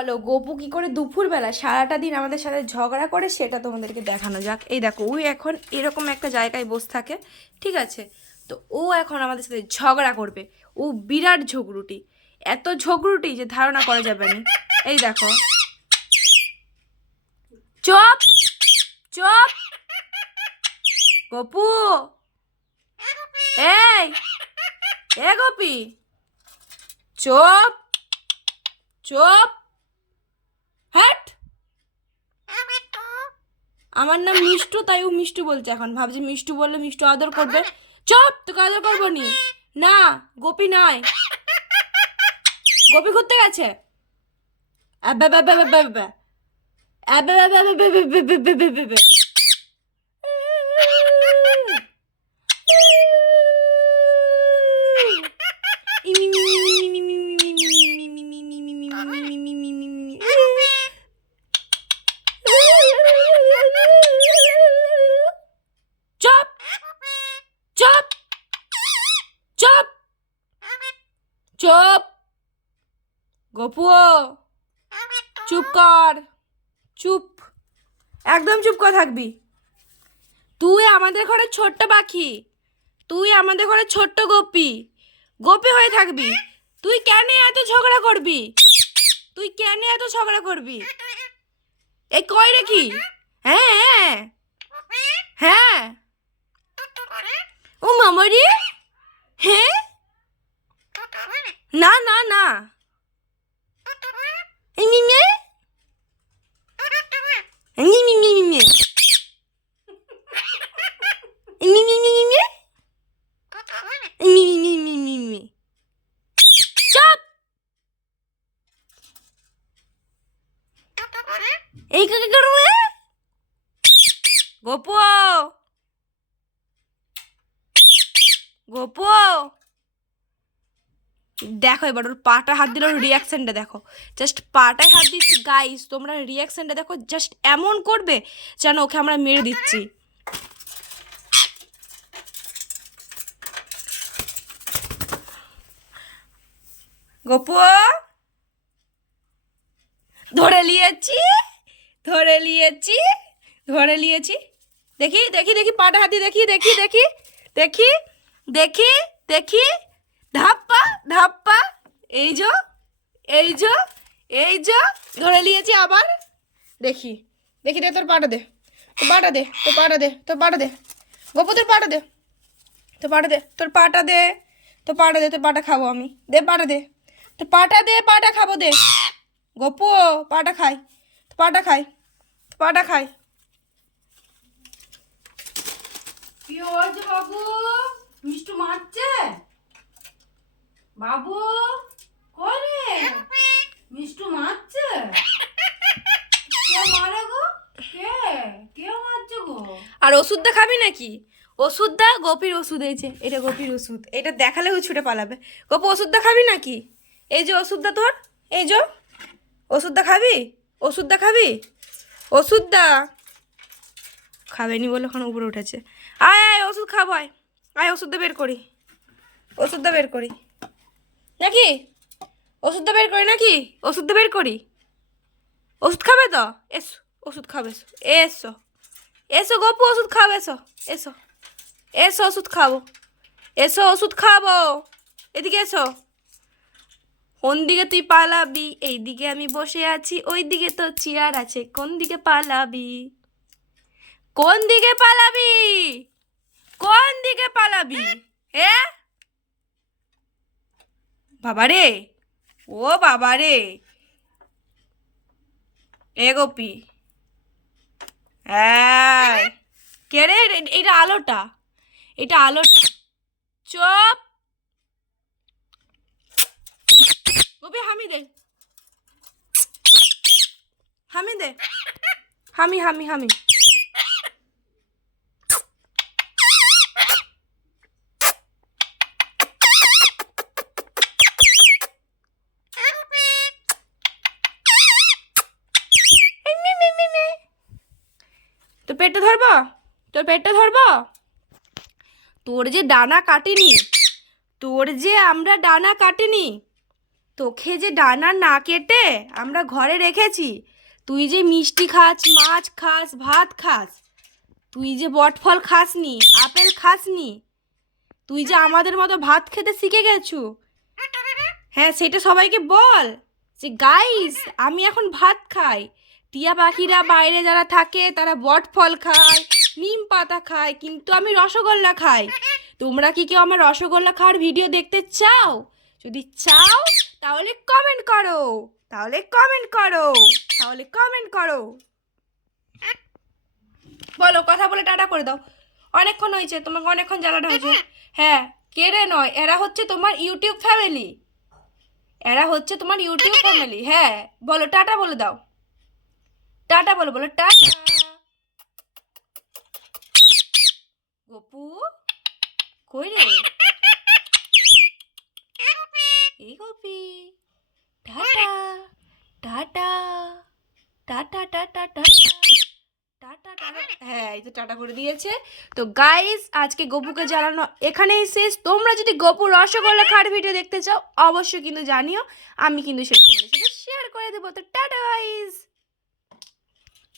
বলো গপু কি করে দুপুরবেলা সারাটা দিন আমাদের সাথে ঝগড়া করে সেটা তোমাদেরকে দেখানো যাক। এই দেখো ওই এখন এরকম একটা জায়গায় বসে থাকে, ঠিক আছে? তো ও এখন আমাদের সাথে ঝগড়া করবে। ও বিরাট ঝগড়ুটি, এত ঝগড়ুটি যে ধারণা করা যাবে না। এই দেখো, চুপ চুপ গপু, এই এ গপি, চুপ চুপ, হ্যাট। আমার নাম মিষ্টু, তাই ও মিষ্টু বলছে। এখন ভাবছি মিষ্টু বললে মিষ্টু আদর করবে। চুপ, তোকে আদর করবো নি। না, গোপী নয়, গোপী ঘুরতে গেছে। আবে বে বে বে বে বে, আবে বে বে বে বে বে বে বে বে বে বে। চুপ চুপ চুপ চুপ, গপু চুপ কর, চুপ, একদম চুপ করে থাকবি। তুই আমাদের ঘরে ছোট্ট পাখি, তুই আমাদের ঘরে ছোট্ট গোপী, গোপী হয়ে থাকবি। তুই কেন এত ঝগড়া করবি? তুই কেন এত ঝগড়া করবি? এই কই রে কি? হ্যাঁ হ্যাঁ, ও মামারি, হ্যাঁ, না না না, এই মিমে, এই মিমি মিমি মিমি, এই মিমি মিমি মিমি, এই মিমি মিমি মিমি। চুপ, এই কাকে করবে গোপু, গোপু। দেখো এবার ওর পাটা হাত দিল, রিয়াকশনটা দেখো। জাস্ট পাটায় হাত দিচ্ছি গাইস, তোমরা রিয়াকশনটা দেখো। জাস্ট এমন করবে যেন ওকে আমরা মেরে দিচ্ছি। গপু, ধরে নিয়েছি, ধরে নিয়েছি, ধরে নিয়েছি। দেখি দেখি দেখি, পাটা হাত দিয়ে দেখি দেখি দেখি দেখি দেখি দেখি, ধাপ্পা ধাপ্পা, এই যো এই যো এই যো, ধরে নিয়েছি আবার। দেখি দেখি, দে তোর পাটা দে, তোর পাটা দে, তোর পাটা দে, তোর পাটা দে, গপু তোর পাটা দে, তোর পাটা দে, তোর পাটা দে, তোর পাটা দে, তোর পাটা খাবো আমি। দে পাটা দে, তোর পাটা দে, পাটা খাবো দে। গপু পাটা খাই, পাটা খাই, পাটা খাই। কি হয়েছে বাবু? মিষ্টু মারছে বাবু, করে মিষ্টু মারছে। কে মারে গো? কে কে মারছে গো? আর ওষুধটা খাবি নাকি? ওষুধটা গোপীর ওষুধ, এই যে এটা গোপীর ওষুধ। এটা দেখালে ও ছুটে পালাবে। গপু ওষুধটা খাবি নাকি? এই যে ওষুধটা তোর, এই যে ওষুধটা খাবি, ওষুধটা খাবি, ওষুধটা খাবেনি বলে ওখানে উপরে উঠেছে। আয় আয় ওষুধ খাবো, আয় আয়, ওষুধটা বের করি, ওষুধটা বের করি নাকি, ওষুধটা বের করি নাকি, ওষুধটা বের করি। ওষুধ খাবে তো? এসো ওষুধ খাবে, এসো এসো এসো গপু, ওষুধ খাবে, এসো এসো এসো, ওষুধ খাবো, এসো ওষুধ খাবো, এদিকে এসো। কোন দিকে তুই পালাবি? এই দিকে আমি বসে আছি, ওই দিকে তো চেয়ার আছে, কোন দিকে পালাবি? কোন দিকে পালাবি? কোন দিকে পালাবি? এ বাবারে, ও বাবারে, এ গোপি, এই কে রে? এটা আলোটা, এটা আলোটা। চুপ, গোপি হামি দে, হামি দে, হামি হামি হামি। তোর পেটটা ধরবো, তোর পেটটা ধরবো। তোর যে ডানা কাটেনি, তোর যে আমরা ডানা কাটেনি, তোকে যে ডানা না কেটে আমরা ঘরে রেখেছি, তুই যে মিষ্টি খাস, মাছ খাস, ভাত খাস, তুই যে বটফল খাসনি, আপেল খাসনি, তুই যে আমাদের মতো ভাত খেতে শিখে গেছু, হ্যাঁ সেটা সবাইকে বল যে গাইস আমি এখন ভাত খাই। টিয়া পাখিরা বাইরে যারা থাকে তারা বটফল খায়, নিম পাতা খায়, কিন্তু আমি রসগোল্লা খাই। তোমরা কি কেউ আমার রসগোল্লা খাওয়ার ভিডিও দেখতে চাও? যদি চাও তাহলে কমেন্ট করো, তাহলে কমেন্ট করো, তাহলে কমেন্ট করো। বলো, কথা বলে টাটা করে দাও। অনেকক্ষণ হয়েছে, তোমাকে অনেকক্ষণ জ্বালানো হয়েছে। হ্যাঁ, কেড়ে নয়, এরা হচ্ছে তোমার ইউটিউব ফ্যামিলি, এরা হচ্ছে তোমার ইউটিউব ফ্যামিলি। হ্যাঁ বলো, টাটা বলে দাও, টাটা বলো, বলো টাটা। গপু কই রে? এই Gopi, tata tata tata tata tata tata tata. হ্যাঁ এই তো টাটা করে দিয়েছে। তো গাইস আজকে গপুকে জ্বালানো এখানেই শেষ। তোমরা যদি গপু রসগোল্লা খাওয়ার ভিডিও দেখতে চাও অবশ্যই কিন্তু জানিও, আমি কিন্তু সেটা তোমাদের সাথে শেয়ার করে দেবো। তো টাটা গাইস।